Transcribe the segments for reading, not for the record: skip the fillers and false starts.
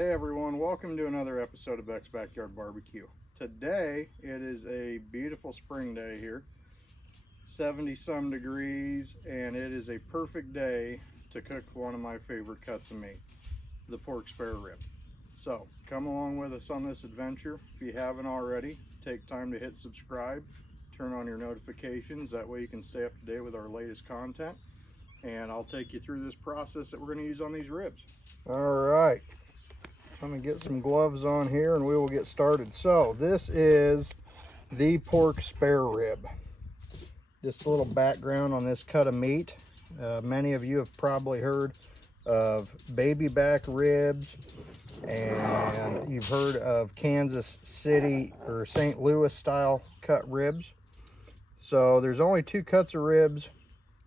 Hey everyone, welcome to another episode of Beck's Backyard Barbecue. Today it is a beautiful spring day here, 70 some degrees, and it is a perfect day to cook one of my favorite cuts of meat, the pork spare rib. So come along with us on this adventure. If you haven't already, take time to hit subscribe, turn on your notifications, that way you can stay up to date with our latest content, and I'll take you through this process that we're going to use on these ribs. All right. I'm going to get some gloves on here and we will get started. So this is the pork spare rib. Just a little background on this cut of meat. Many of you have probably heard of baby back ribs, and you've heard of Kansas City or St. Louis style cut ribs. So there's only two cuts of ribs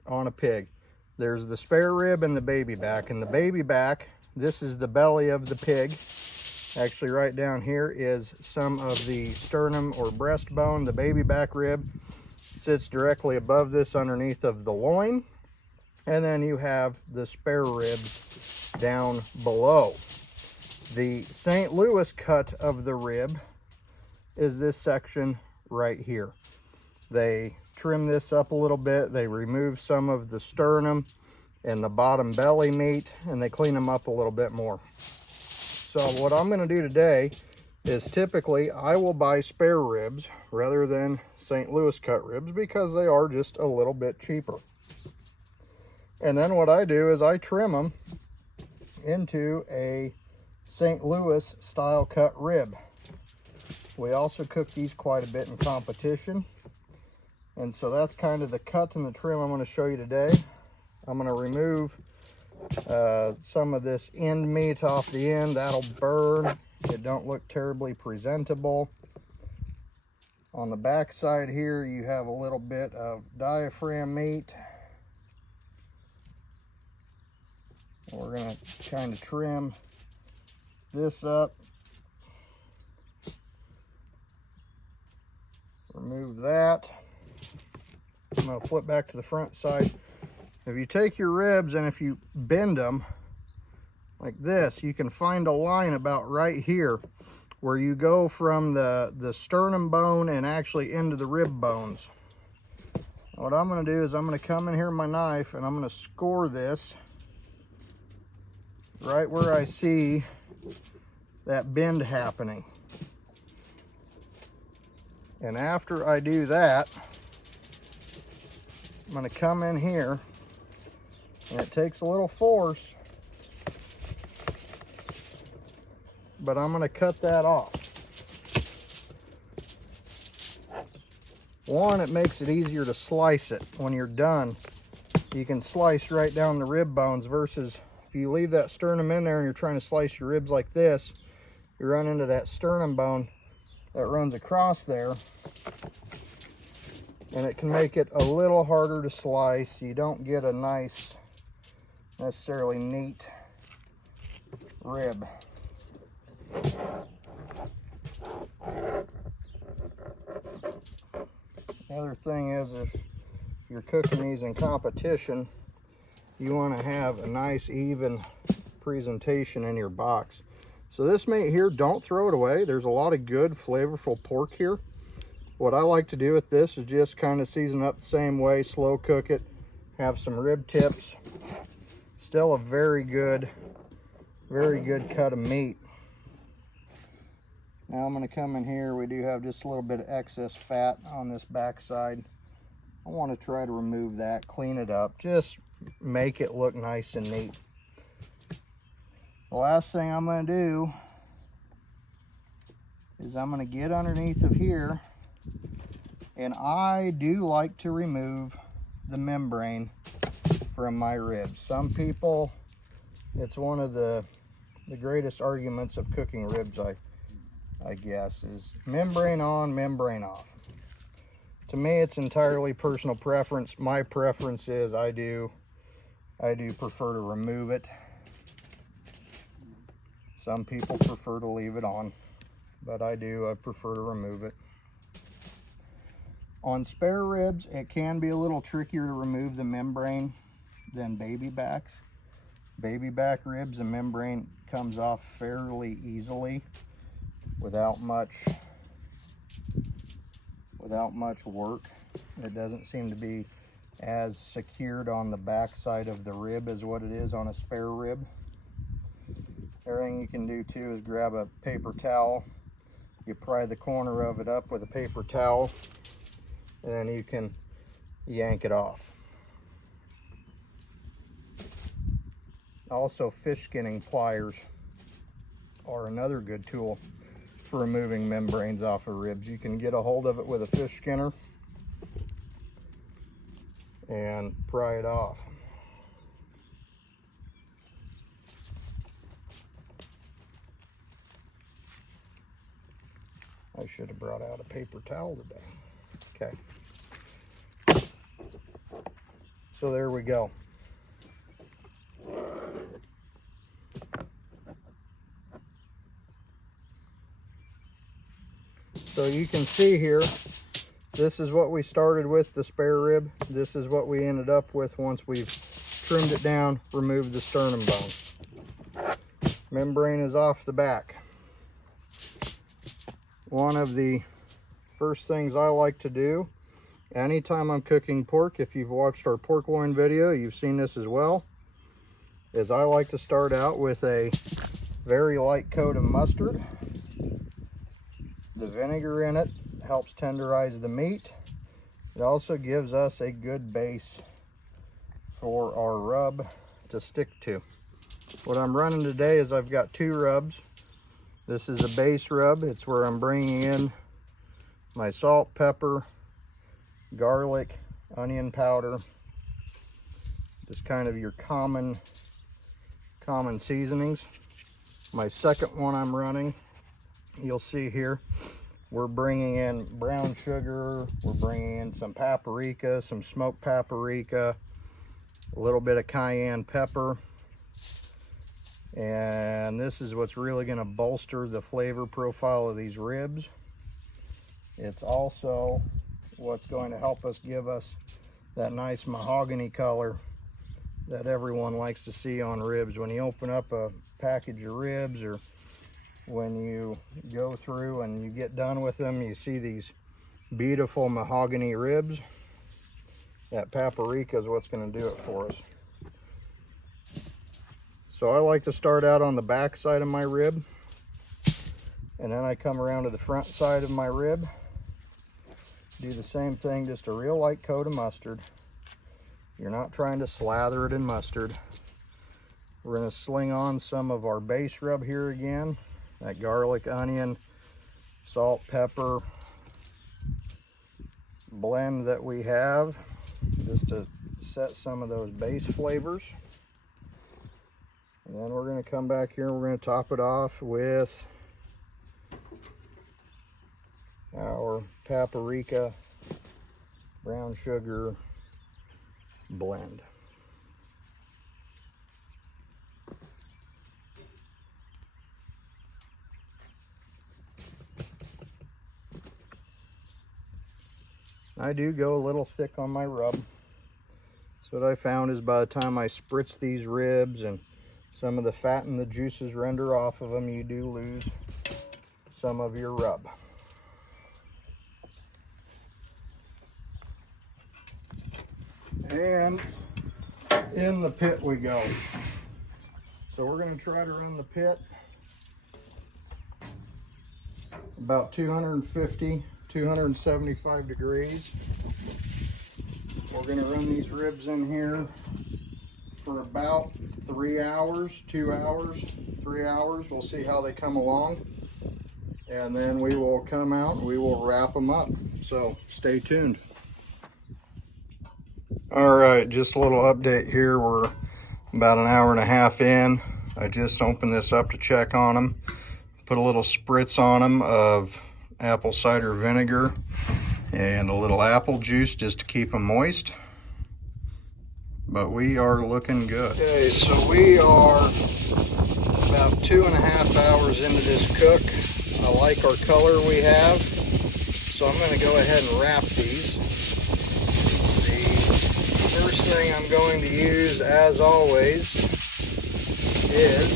on a pig. There's the spare rib and the baby back. And the baby back, this is the belly of the pig. Actually, right down here is some of the sternum or breastbone. The baby back rib sits directly above this underneath of the loin. And then you have the spare ribs down below. The St. Louis cut of the rib is this section right here. They trim this up a little bit. They remove some of the sternum and the bottom belly meat, and they clean them up a little bit more. So what I'm going to do today is typically I will buy spare ribs rather than St. Louis cut ribs because they are just a little bit cheaper. And then what I do is I trim them into a St. Louis style cut rib. We also cook these quite a bit in competition. And so that's kind of the cut and the trim I'm going to show you today. I'm going to remove some of this end meat off the end. That'll burn. It don't look terribly presentable. On the back side here, you have a little bit of diaphragm meat. We're going to kind of trim this up. Remove that. I'm going to flip back to the front side. If you take your ribs and if you bend them like this, you can find a line about right here where you go from the sternum bone and actually into the rib bones. What I'm going to do is I'm going to come in here with my knife and I'm going to score this right where I see that bend happening. And after I do that, I'm going to come in here, and it takes a little force, but I'm going to cut that off. One, it makes it easier to slice it. When you're done, you can slice right down the rib bones versus if you leave that sternum in there and you're trying to slice your ribs like this, you run into that sternum bone that runs across there, and it can make it a little harder to slice. You don't get a nice, necessarily neat rib. The other thing is, if you're cooking these in competition, you want to have a nice even presentation in your box. So this meat here, don't throw it away. There's a lot of good flavorful pork here. What I like to do with this is just kind of season up the same way, slow cook it, have some rib tips. Still a very good cut of meat. Now I'm going to come in here. We do have just a little bit of excess fat on this back side. I want to try to remove that, clean it up, just make it look nice and neat. The last thing I'm going to do is I'm going to get underneath of here, and I do like to remove the membrane from my ribs. Some people, it's one of the greatest arguments of cooking ribs, I guess, is membrane on, membrane off. To me, it's entirely personal preference. My preference is I do prefer to remove it. Some people prefer to leave it on, but I prefer to remove it. On spare ribs, it can be a little trickier to remove the membrane than baby backs. Baby back ribs, the membrane comes off fairly easily without much work. It doesn't seem to be as secured on the back side of the rib as what it is on a spare rib. Everything you can do too is grab a paper towel. You pry the corner of it up with a paper towel, and then you can yank it off. Also, fish skinning pliers are another good tool for removing membranes off of ribs. You can get a hold of it with a fish skinner and pry it off. I should have brought out a paper towel today. Okay. So there we go. So you can see here, this is what we started with, the spare rib. This is what we ended up with once we've trimmed it down, removed the sternum bone. Membrane is off the back. One of the first things I like to do anytime I'm cooking pork, if you've watched our pork loin video, you've seen this as well, is I like to start out with a very light coat of mustard. The vinegar in it helps tenderize the meat. It also gives us a good base for our rub to stick to. What I'm running today is I've got 2 rubs. This is a base rub. It's where I'm bringing in my salt, pepper, garlic, onion powder, just kind of your common seasonings. My second one I'm running, you'll see here, we're bringing in brown sugar, we're bringing in some paprika, some smoked paprika, a little bit of cayenne pepper, and this is what's really going to bolster the flavor profile of these ribs. It's also what's going to help us give us that nice mahogany color that everyone likes to see on ribs. When you open up a package of ribs, or when you go through and you get done with them, you see these beautiful mahogany ribs. That paprika is what's going to do it for us. So I like to start out on the back side of my rib, and then I come around to the front side of my rib. Do the same thing, just a real light coat of mustard. You're not trying to slather it in mustard. We're going to sling on some of our base rub here again. That garlic, onion, salt, pepper blend that we have, just to set some of those base flavors. And then we're going to come back here and we're going to top it off with our paprika brown sugar blend. I do go a little thick on my rub. So what I found is by the time I spritz these ribs and some of the fat and the juices render off of them, you do lose some of your rub. And in the pit we go. So we're going to try to run the pit about 250, 275 degrees. We're going to run these ribs in here for about 3 hours, 2 hours, 3 hours. We'll see how they come along. And then we will come out and we will wrap them up. So stay tuned. All right, just a little update here. We're about an hour and a half in. I just opened this up to check on them. Put a little spritz on them of apple cider vinegar and a little apple juice just to keep them moist. But we are looking good. Okay, so we are about 2.5 hours into this cook. I like our color we have, so I'm going to go ahead and wrap these. The first thing I'm going to use, as always, is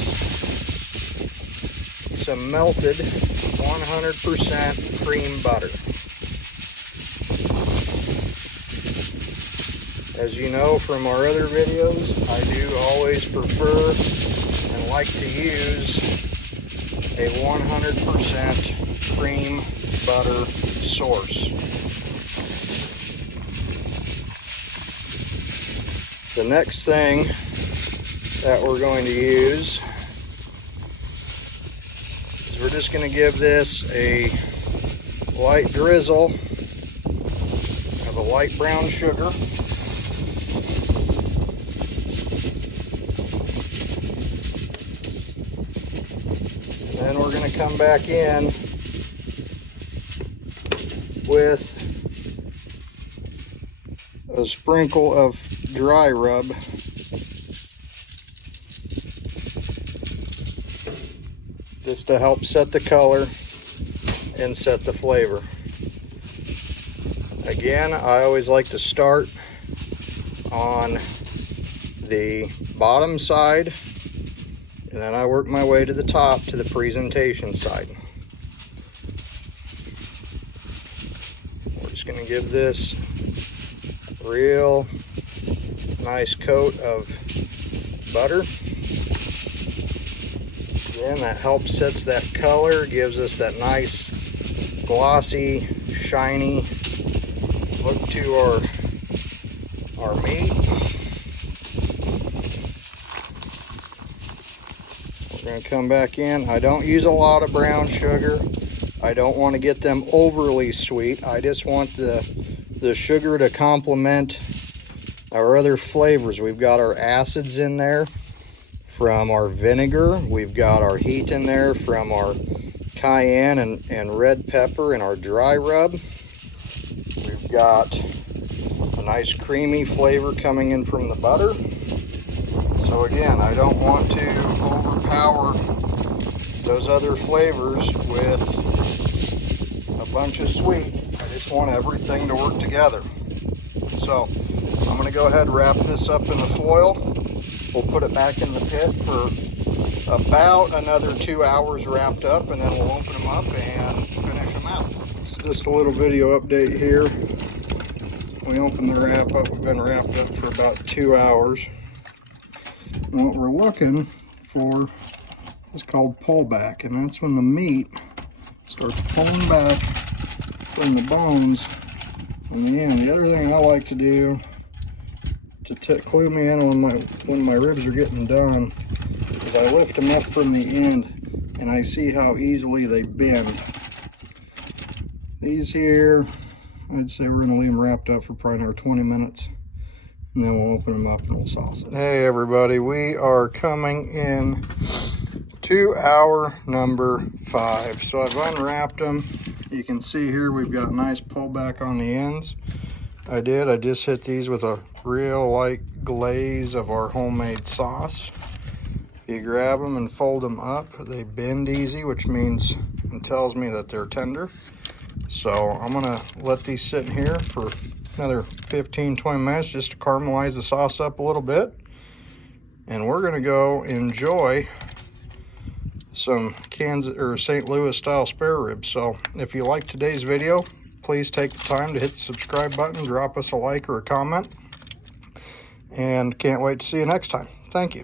some melted 100% cream butter. As you know from our other videos, I do always prefer and like to use a 100% cream butter source. The next thing that we're going to use is we're just going to give this a light drizzle of a light brown sugar. And then we're going to come back in with a sprinkle of dry rub. Just to help set the color and set the flavor. Again, I always like to start on the bottom side, and then I work my way to the top to the presentation side. We're just going to give this a real nice coat of butter. Again, that helps sets that color, gives us that nice glossy, shiny look to our meat. We're going to come back in. I don't use a lot of brown sugar. I don't want to get them overly sweet. I just want the sugar to complement our other flavors. We've got our acids in there from our vinegar. We've got our heat in there from our cayenne and red pepper and our dry rub. We've got a nice creamy flavor coming in from the butter. So again, I don't want to overpower those other flavors with a bunch of sweet. I just want everything to work together. So I'm going to go ahead and wrap this up in the foil. We'll put it back in the pit for about another 2 hours wrapped up, and then we'll open them up and finish them out. Just a little video update here. We opened the wrap up. We've been wrapped up for about 2 hours. And what we're looking for is called pullback, and that's when the meat starts pulling back from the bones on the end. The other thing I like to do to clue me in when my ribs are getting done is I lift them up from the end and I see how easily they bend. These here, I'd say we're going to leave them wrapped up for probably another 20 minutes. And then we'll open them up and we'll sauce it. Hey everybody, we are coming in to hour number 5. So I've unwrapped them. You can see here we've got nice pullback on the ends. I just hit these with a real light glaze of our homemade sauce. You grab them and fold them up. They bend easy, which means it tells me that they're tender. So I'm gonna let these sit in here for another 15-20 minutes just to caramelize the sauce up a little bit. And we're gonna go enjoy some Kansas or St. Louis style spare ribs. So if you like today's video, please take the time to hit the subscribe button, drop us a like or a comment, and can't wait to see you next time. Thank you.